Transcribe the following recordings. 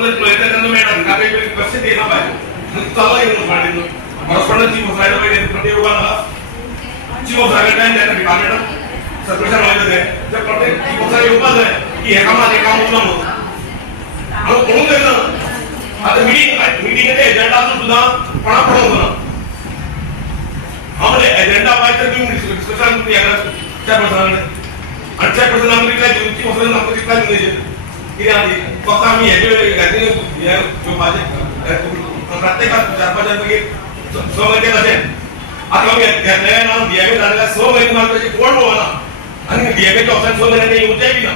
मध्ये प्रयत्न मिळतात का काही कसे देणार पाहिजे चला येऊन पाहिजे परस्परांची मोसायला पाहिजे प्रत्येक लोकांना जीव जागेला त्यांना मॅडम सत्तर माहिती आहे जर प्रत्येक मोसाय योगदान आहे की एका माझे काम होतं मग कोण देतं आता मीटिंगचे एजेंडा असून सुद्धा कोणा पडवतो ना आम्हाला एजेंडा पाहिजे घेऊन डिस्कशन चेअरपर्सनाकडे आणि चेअरपर्सन आम्ही रिप्लाय देऊ ती मोसायला आम्ही रिप्लाय देऊ द्यायचे की आधी फक्त आम्ही प्रत्येकात 4-5 पैकी 100 महिने असेल आता आम्ही घेतलेल्या ना डीएमए झालेल्या 100 महिने मार्गाची कोण बोला आणि डीएमएच्या ऑप्शन 100 महिन्यांनी येऊ द्यावी ना.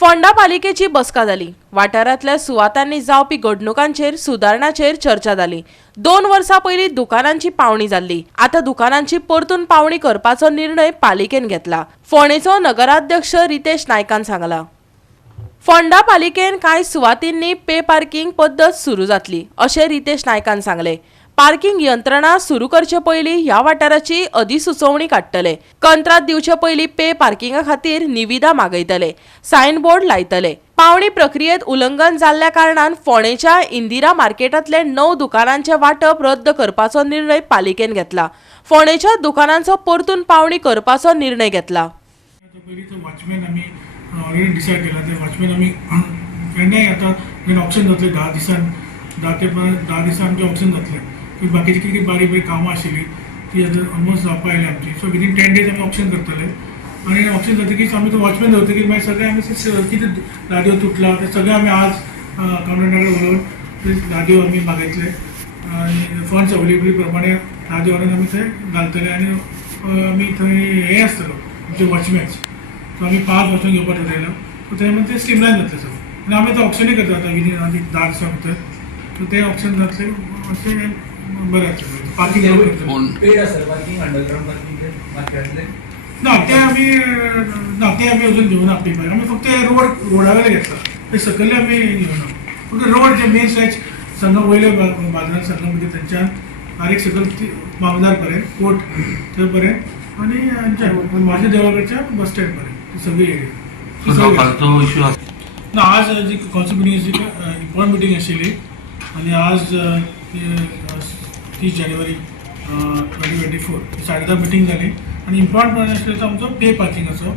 फोंडा पालिकेची बसका जाली. वाठारांतल्या सुवातांनी जावपी घडणुकांचेर सुदारणाचेर चर्चा जाली. 2 वर्सां पयलीं दुकानांची पावणी जाल्ली. आता दुकानांची परतून पावणी करपाचो निर्णय पालिकेन घेतला. फोंडेचो नगराध्यक्ष रितेश नायकान सांगला. फोंडा पालिकेन कांय सुवातींनी पे पार्किंग पद्दत सुरू जातली अशें रितेश नायकान सांगले. पार्किंग यंत्रणा सुरू करचे पयलीं ह्या वाठाराची अधिसुचोवणी काडटले. कंत्राट दिवचे पयलीं पे पार्किंगा खातीर निविदा मागयतले. सायन बोर्ड लायतले. पावणी प्रक्रियेत उल्लंघन जाल्ल्या कारणान फोंडेच्या इंदिरा मार्केटांतले 9 दुकानांचे वांटप रद्द करपाचो निर्णय पालिकेन घेतला. फोंडेच्या दुकानांचो परतून पावणी करपाचो निर्णय घेतला. ऑलरेडी डिसाइड केला ते वॉचमॅन आम्ही केन्नाय आता जेन्ना ऑप्शन जातले 10 दिसान 10 दिसान आमचे ऑप्शन जातले की बाकीची कितें बारीक बारीक कामां आशिल्ली ती आतां ऑलमोस्ट जावपा आयली आमची. सो विदीन 10 days आमी ऑप्शन करतले आनी ऑप्शन जातकीच आमी तो वॉचमॅन दवरतकीच मागीर सगळे आमी कितें राडिओ तुटला ते सगळे आमी आज काउंटंटाकडे व्हरून राडिओ आमी मागयतले आनी फंड्स अवेलेबिलिटी प्रमाणे राडिओ हाडून आमी थंय घालतले आनी आमी थंय हे आसतलो आमचे वॉचमॅन्स. सो आम्ही 5 वर्सां घेवपाक ठरयला. सो त्यामध्ये ते स्ट्रीमलायन जातले सगळें आनी आमी आतां ऑप्शनूय करता आतां विदीन 10 दिसां भितर. सो ते ऑप्शन जातले अशें बरें जातलें. पार्किंग ना ते आमी अजून घेवना पेपर. आमी फक्त रोडा वयले घेतला ते सकयले आमी घेवना. फक्त रोड जे मेन स्ट्रेच संगम वयले बाजारात संगम भितर थंयच्यान डायरेक्ट सकयल मामदार पर्यंत कोर्ट थंय पर्यंत आनी म्हाज्या देवळा कडच्या बस स्टँड पर्यंत सगळी एरिया. ना आज जी काउन्सिल मिटींग इम्पॉर्टंट मिटींग आशिल्ली आनी आज 30 जानेवारी 2024 10:30 मिटींग जाली आनी इम्पॉर्टंट पॉयंट आशिल्लो तो आमचो पे पार्किंगाचो.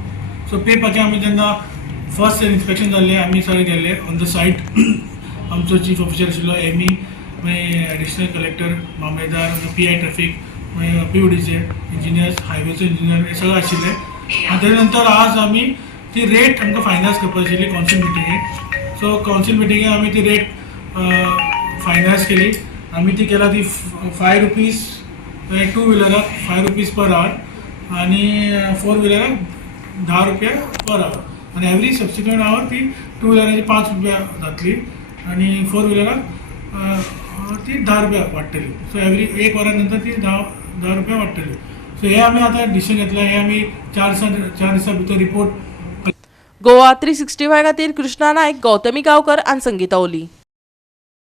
सो पे पार्किंग आमी जेन्ना फर्स्ट इन्स्पेक्शन जाल्लें आमी सगळे गेल्ले ऑन द सायट. आमचो चीफ ऑफिसर आशिल्लो एमी मागीर एडिशनल कलेक्टर मामलेदार PI ट्रॅफिक मागीर PUDचे इंजिनियर्स हायवेचो इंजिनियर हे सगळे आशिल्ले. आनी तेजे नंतर आज आमी ती रेट आमकां फायनलायज करपाची आशिल्ली काउन्सिल मिटिंगेक. सो काउन्सिल मिटिंगेक आमी ती रेट फायनलायज केली. आमी ती केला ती 5 रुपीज 2 व्हिलराक 5 रुपीज पर आवर आनी 4 व्हिलराक 10 रुपया पर आवर आनी एवरी सबसिक्वेंट आवर ती 2 व्हिलराची 5 रुपया जातली आनी 4 व्हिलराक ती 10 रुपया वाडटली. सो एवरी 1 वरा नंतर ती 10 रुपया वाडटली. सो हे आमी आतां डिसिजन घेतला. हे आमी 4 दिसां भितर रिपोर्ट. गोवा 365 खातीर कृष्णा नायक, गौतमी गांवकर आनी संगीता ओली.